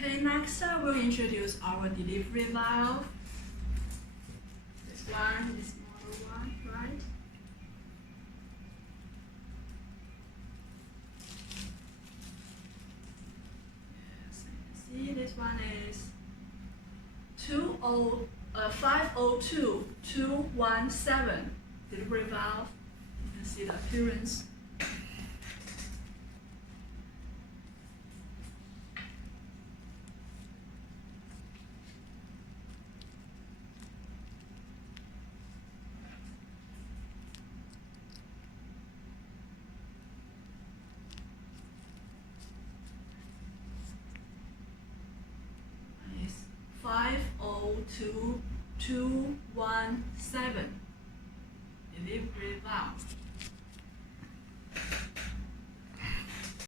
Okay, next we'll introduce our delivery valve. This one is model one, right? Yes, you can see this one is 502217 delivery valve. You can see the appearance. Is 502217 delivery valve.